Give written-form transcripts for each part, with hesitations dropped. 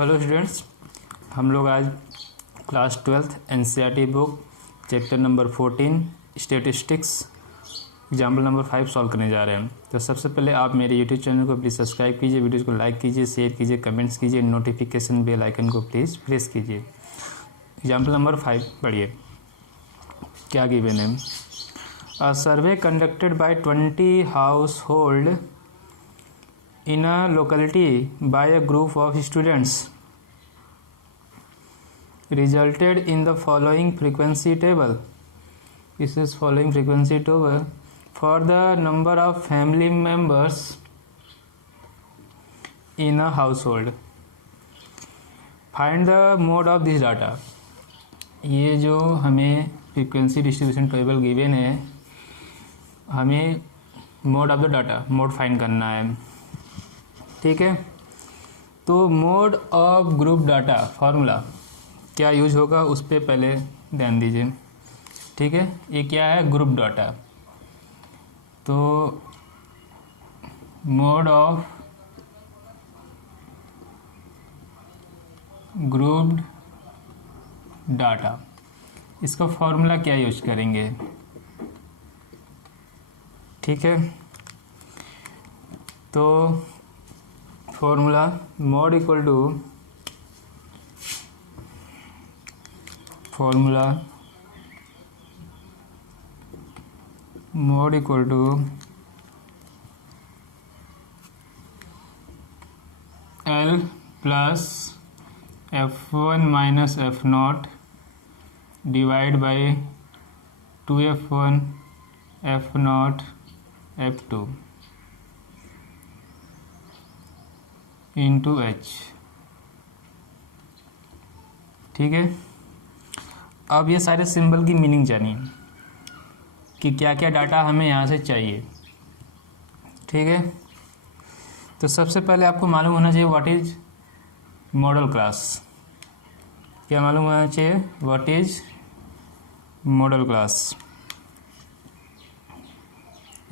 Hello students, हम लोग आज class 12th NCERT book chapter number 14 statistics example number 5 solve करने जा रहे हैं। तो सबसे पहले आप मेरे यूट्यूब चैनल को प्लीज़ सब्सक्राइब कीजिए, वीडियोज़ को लाइक कीजिए, शेयर कीजिए, कमेंट्स कीजिए, नोटिफिकेशन बेल आइकन को प्लीज़ प्रेस कीजिए। एग्जाम्पल नंबर 5 पढ़िए, क्या गिवन है। A survey conducted by 20 household in a locality by a group of students resulted in the following frequency table. This is following frequency table for the number of family members in a household. Find the mode of this data. ये जो हमें frequency distribution table given है, हमें mode of the data mode find करना है। ठीक है, तो mode of group data formula क्या यूज होगा उस पर पहले ध्यान दीजिए। ठीक है, ये क्या है, ग्रुप डाटा। तो मोड ऑफ ग्रुप्ड डाटा, इसका फार्मूला क्या यूज करेंगे। ठीक है, तो formula mode equal to L plus F1 minus F0 divide by 2F1 F0 F2 into H। ठीक है, अब ये सारे सिंबल की मीनिंग जानिए कि क्या क्या डाटा हमें यहाँ से चाहिए। ठीक है, तो सबसे पहले आपको मालूम होना चाहिए व्हाट इज मॉडल क्लास। क्या मालूम होना चाहिए, व्हाट इज मॉडल क्लास।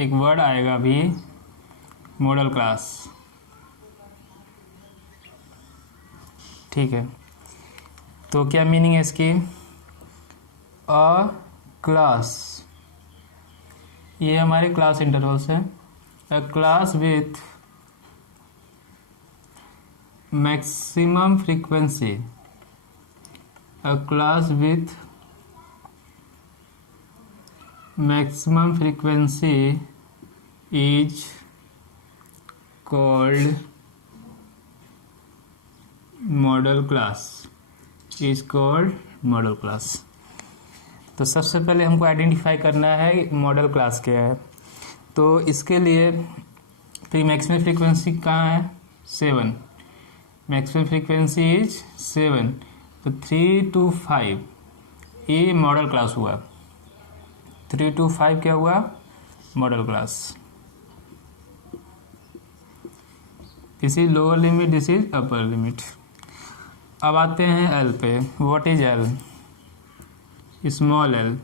एक वर्ड आएगा भी, मॉडल क्लास। ठीक है, तो क्या मीनिंग है इसकी, अ क्लास, ये हमारे क्लास इंटरवल्स हैं। अ class with maximum frequency, a class with maximum frequency is called model class, is called model class. तो सबसे पहले हमको आइडेंटिफाई करना है मॉडल क्लास क्या है। तो इसके लिए मैक्सिमम फ्रीक्वेंसी कहाँ है, 7, मैक्सिमम फ्रीक्वेंसी इज 7। तो 3 to 5 ये मॉडल क्लास हुआ। 3 to 5 क्या हुआ, model class. This is lower limit, this is upper limit. अब आते हैं एल पे। What is L, small L.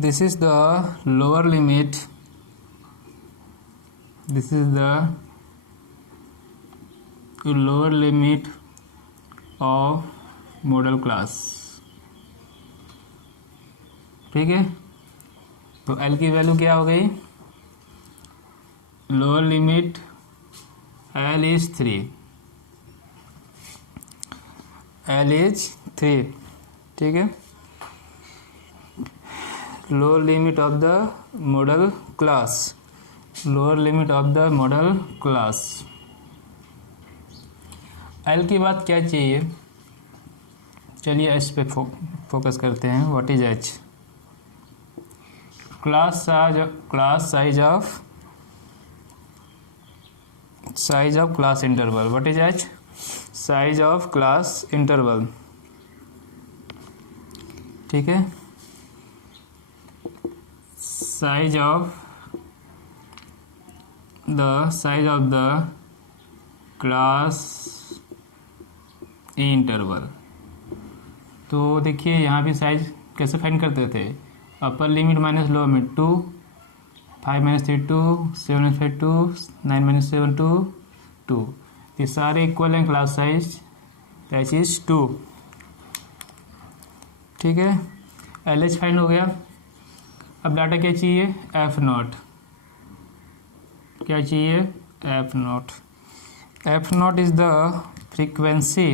This is the lower limit, this is the lower limit of model class. ठीक है, तो एल की वैल्यू क्या हो गई, lower limit L is 3, L is 3। ठीक है, lower limit of the model class, lower limit of the model class. L की बात क्या चाहिए, चलिए H पे फोकस करते हैं। What is H, class size of class interval. What is H, size of class interval. ठीक है, size of the class interval. तो देखिए यहाँ भी साइज कैसे फाइंड करते थे, upper limit minus lower limit 2, 5 - 3 2, 7 - 5 2, 9 - 7 2 2। ये सारे इक्वल हैं क्लास साइज, दैट इज 2। ठीक है, LH फाइंड हो गया। अब डाटा क्या चाहिए, F0। क्या चाहिए, F0। F0 is the frequency,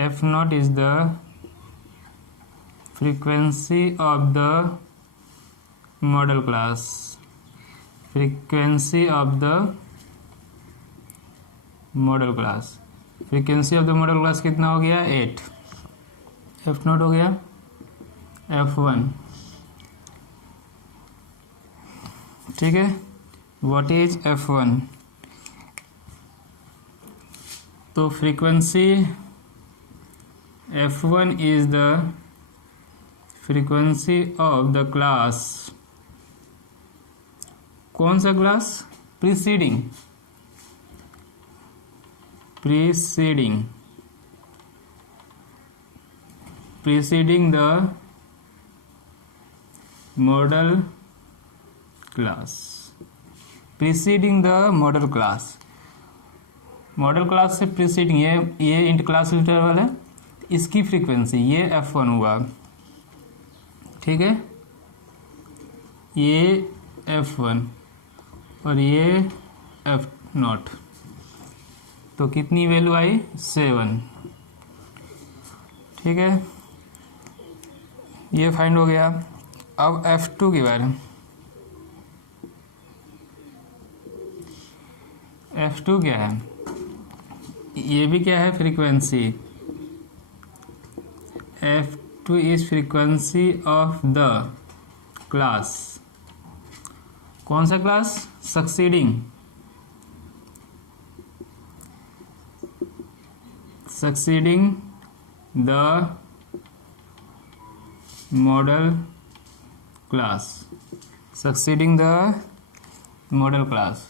F0 is the frequency of the model class, frequency of the model class. Frequency of the model class कितना हो गया, 8। F0 हो गया, F1। ठीक है, व्हाट इज F1? तो frequency F1 is the frequency of the class, कौन सा class, preceding, preceding the model class, preceding the model class. Model class से प्रीसीडिंग, ये इंटर क्लास इंटरवल है, इसकी फ्रीक्वेंसी ये F1 हुआ। ठीक है, ये F1 और ये F0, तो कितनी वैल्यू आई, 7। ठीक है, ये फाइंड हो गया। अब F2 के बारे में, F2 क्या है, ये भी क्या है, frequency. F2 is frequency of the class, कौन सा class, succeeding the model class, succeeding the model class.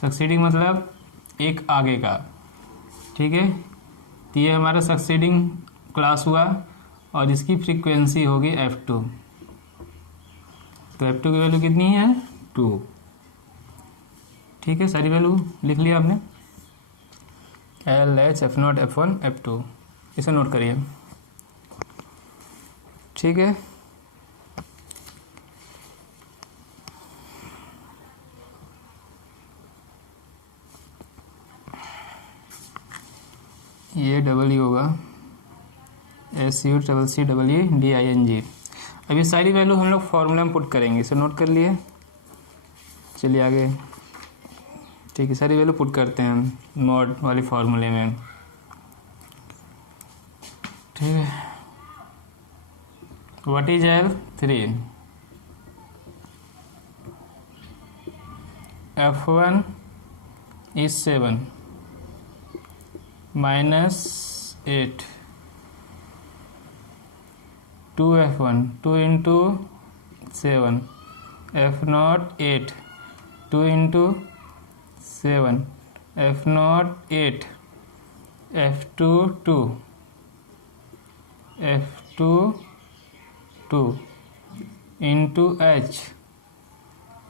Succeeding मतलब एक आगे का। ठीक है, तो ये हमारा सक्सीडिंग क्लास हुआ और इसकी फ्रीक्वेंसी होगी F2। तो F2 की वैल्यू कितनी है, 2। ठीक है, सारी वैल्यू लिख लिया आपने, LH, F0, F1, F2, इसे नोट करिए। ठीक है, ये डबल होगा, SUCCEEDING। अब ये सारी वैल्यू हम लोग फॉर्मूला में पुट करेंगे, इसे नोट कर लिए। चलिए आगे। ठीक है, सारी वैल्यू पुट करते हैं हम मॉड वाले फॉर्मूले में। ठीक है, what is L3, F1 is 7 -8, 2F1, 2 into 7, F0 8, 2 into 7, F0 8, F2 2, F2 2 into H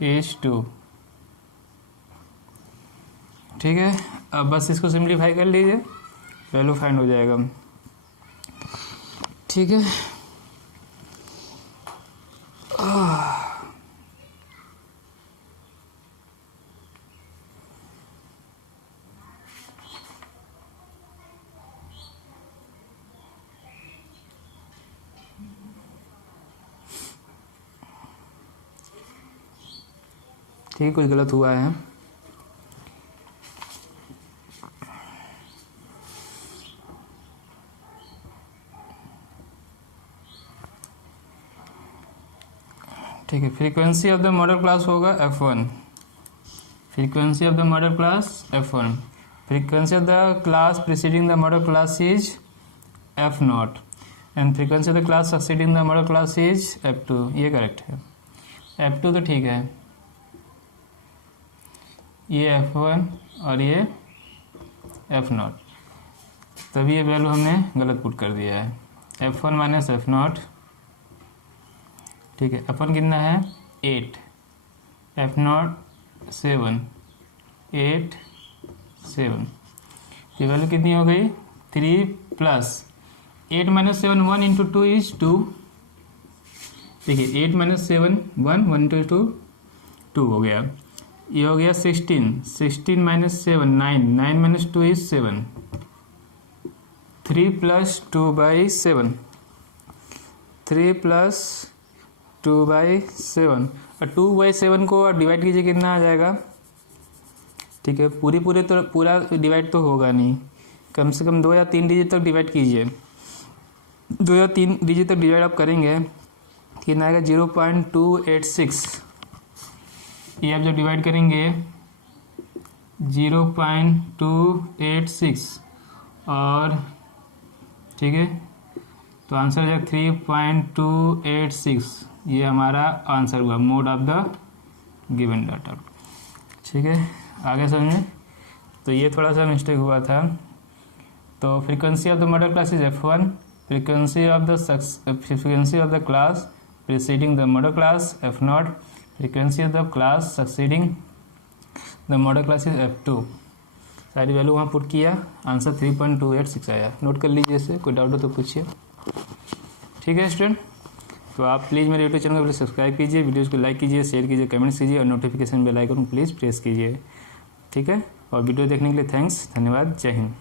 is 2। ठीक है, अब बस इसको सिंप्लीफाई कर लीजिए, वैल्यू फाइंड हो जाएगा। ठीक है, ठीक है, कुछ गलत हुआ है। ठीक है, frequency of the model class होगा F1, frequency of the model class F1, frequency of the class preceding the model class is F0 and frequency of the class succeeding the model class is F2। ये correct है, F2 तो ठीक है, ये F1 और ये F0, तभी ये वैल्यू हमने गलत पुट कर दिया है, F1 माइनस F0। ठीक है, F1 कितना है 8, F0 7, 8 7। ये वैल्यू कितनी हो गई 3 प्लस 8 माइनस 7 1 इंटू 2 इज 2। देखिए 8 माइनस 7 1 1 इंटू 2 2 हो गया। ये हो गया 16 16 minus 7 9 9 minus 2 is 7। 3 plus 2/7 3 plus 2/7 और 2/7 को आप डिवाइड कीजिए कितना आ जाएगा। ठीक है पूरा डिवाइड तो होगा नहीं, कम से कम 2 या 3 डिजिट तक डिवाइड कीजिए। 2 या 3 डिजिट तक डिवाइड आप करेंगे कितना आएगा 0.286। ये आप जब डिवाइड करेंगे 0.286 और ठीक है तो आंसर हो जाएगा 3.286। ये हमारा आंसर हुआ mode of the given data. ठीक है आगे समझें। तो ये थोड़ा सा मिस्टेक हुआ था। तो frequency of the model class is F1, frequency of the class preceding the model class F0, frequency of the class succeeding the model class is F2। सारी वैल्यू वहाँ पुट किया, आंसर 3.286 आया। नोट कर लीजिए इसे, कोई डाउट हो तो पूछिए। ठीक है स्टूडेंट, तो आप प्लीज़ मेरे यूट्यूब चैनल को प्लीज़ सब्सक्राइब कीजिए, वीडियोज़ को लाइक कीजिए, शेयर कीजिए, कमेंट्स कीजिए और notification bell icon please press कीजिए। ठीक है, और वीडियो देखने के लिए थैंक्स, धन्यवाद, जय हिंद।